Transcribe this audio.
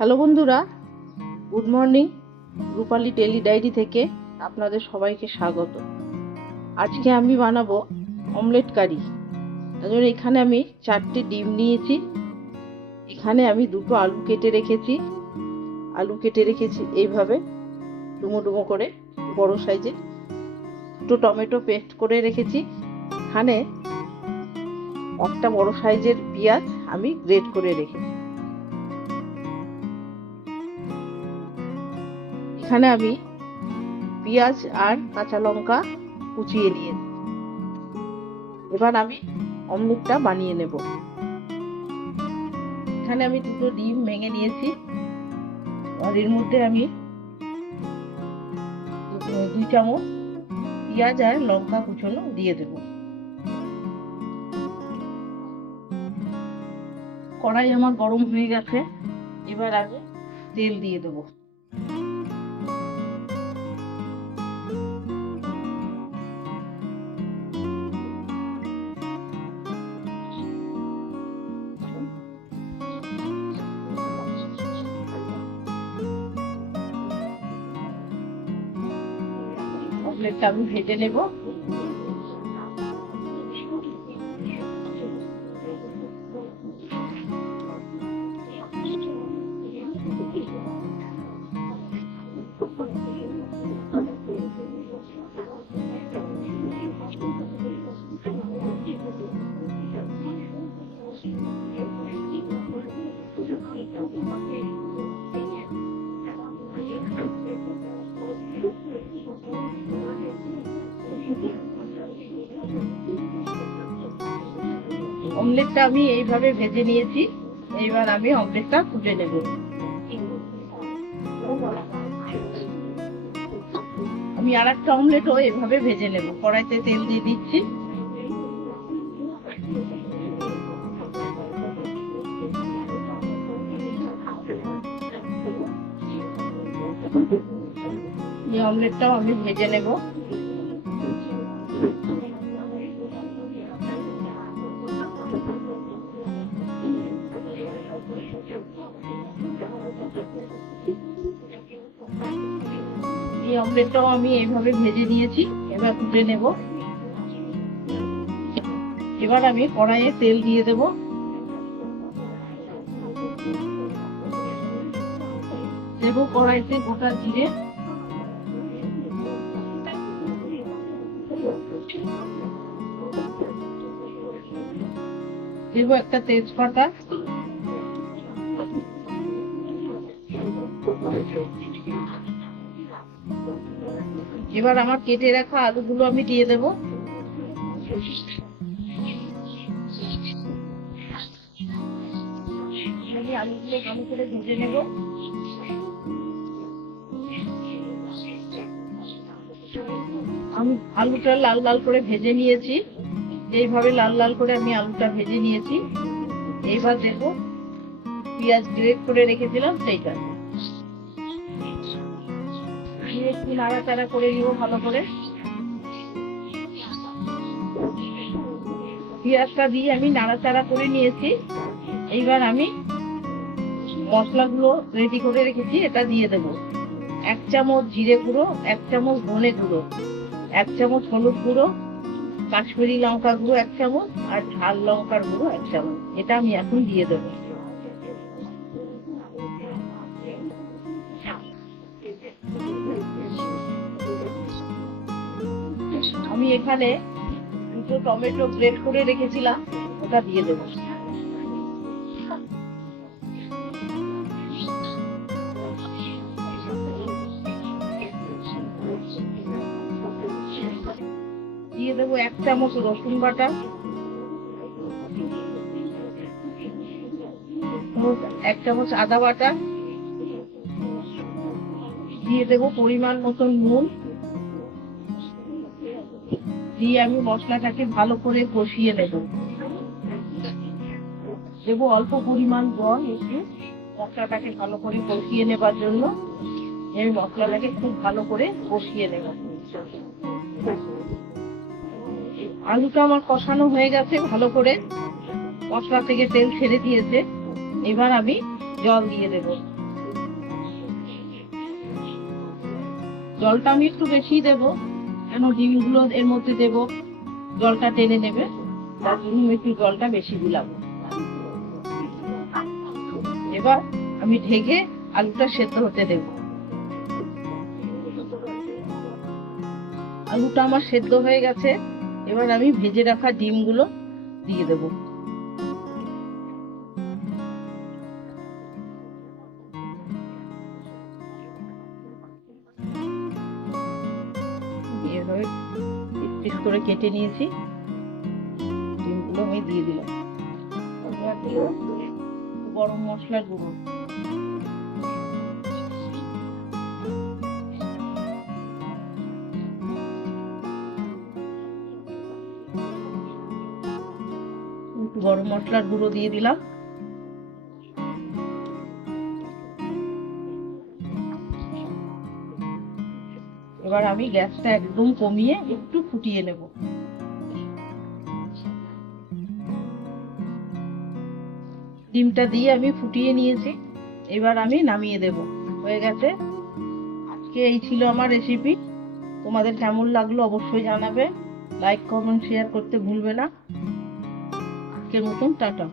Hello বন্ধুরা, good morning. রূপালী daily diary থেকে আপনাদের সবাইকে স্বাগত। আজকে আমি বানাবো অমলেট কারি। তার জন্য এখানে আমি 4টে ডিম নিয়েছি। এখানে আমি 2টো আলু কেটে রেখেছি এইভাবে ডুমো ডুমো করে, বড় সাইজে। 2টো টমেটো পেস্ট করে রেখেছি। এখানে একটা বড় সাইজের পেঁয়াজ আমি গ্রেট করে রেখেছি। এখানে আমি পেঁয়াজ আর কাঁচা লঙ্কা কুচিয়ে নিয়েছি। এবার আমি অমলেটটা বানিয়ে নেব। এখানে আমি 2টো ডিম ভেঙে নিয়েছি, আর এর মধ্যে আমি 2 চামচ পেঁয়াজ আর লঙ্কা কুচনো দিয়ে দেব। কড়াই আমার গরম হয়ে গেছে, এবার আমি তেল দিয়ে দেবো। অমলেটটা আমি ভেজে নেব। অমলেটটা আমি এইভাবে ভেজে নিয়েছি। এইবার আমি অমলেটটা ফুটে নেব। আমি আর একটা অমলেটও এভাবে ভেজে নেব। কড়াইতে তেল দিয়ে দিচ্ছি। এই অমলেটটাও আমি ভেজে নেব। এই অমলেটটাও আমি এইভাবে ভেজে নিয়েছি। এবার তুলে নেব। এবার আমি কড়াইয়ে তেল দিয়ে দেব। দেব কড়াইতে গোটা জিরে, দেব একটা তেজপাতা, এবার আমার কেটে রাখা আলুগুলো আমি দিয়ে দেব। আলুগুলো ভালো করে ভেজে নেব। আমি আলুটা লাল লাল করে ভেজে নিয়েছি। এইভাবে লাল লাল করে আমি আলুটা ভেজে নিয়েছি। এইবার দেব পেঁয়াজ গ্রেট করে রেখেছিলাম সেইটা। একটু নাড়াচাড়া করে নিব ভালো করে। পেঁয়াজটা দিয়ে আমি নাড়াচাড়া করে নিয়েছি। এইবার আমি মশলাগুলো রেডি করে রেখেছি, এটা দিয়ে দেব। 1 চামচ জিরে গুঁড়ো, 1 চামচ ধনে গুঁড়ো, 1 চামচ হলুদ গুঁড়ো, কাশ্মীরি লঙ্কা গুঁড়ো 1 চামচ, আর ঝাল লঙ্কার গুঁড়ো 1 চামচ। এটা আমি এখন দিয়ে দেব। আমি এখানে 2টো টমেটো গ্রেট করে রেখেছিলাম, ওটা দিয়ে দেব। দিয়ে দেবো 1 চামচ রসুন বাটা, 1 চামচ আদা বাটা, দিয়ে দেবো পরিমাণ মতন নুন। দিয়ে আমি মশলাটাকে ভালো করে কষিয়ে নেব। দেবো অল্প পরিমাণ জল, একটু মশলাটাকে ভালো করে কষিয়ে নেবার জন্য। এই মশলাটাকে খুব ভালো করে কষিয়ে নেব। আলুটা আমার কষানো হয়ে গেছে ভালো করে, মশলা থেকে তেল ছেড়ে দিয়েছে। এবার আমি জল দিয়ে দেব। জলটা আমি একটু বেশি দেব, কেন ডিমগুলো এর মধ্যে দেব, জলটা টেনে নেবে, তার জন্য আমি একটু জলটা বেশি দিলাম। এবার আমি ঢেকে আলুটা সেদ্ধ হতে দেব। আলুটা আমার সেদ্ধ হয়ে গেছে, এবার আমি ভেজে রাখা ডিমগুলো দিয়ে দেব। এভাবে পিস করে কেটে নিয়েছি, ডিমগুলো আমি দিয়ে দিলাম। গরম মশলার গুঁড়ো, গরম মশলার গুঁড়ো দিয়ে দিলাম। এবার আমি গ্যাসটা একদম কমিয়ে একটু ফুটিয়ে নেব। ডিমটা দিয়ে আমি ফুটিয়ে নিয়েছি, এবার আমি নামিয়ে দেব। হয়ে গেছে। আজকে এই ছিল আমার রেসিপি। তোমাদের কেমন লাগলো অবশ্যই জানাবে। লাইক কমেন্ট শেয়ার করতে ভুলবে না। আজকের মতন টাটা।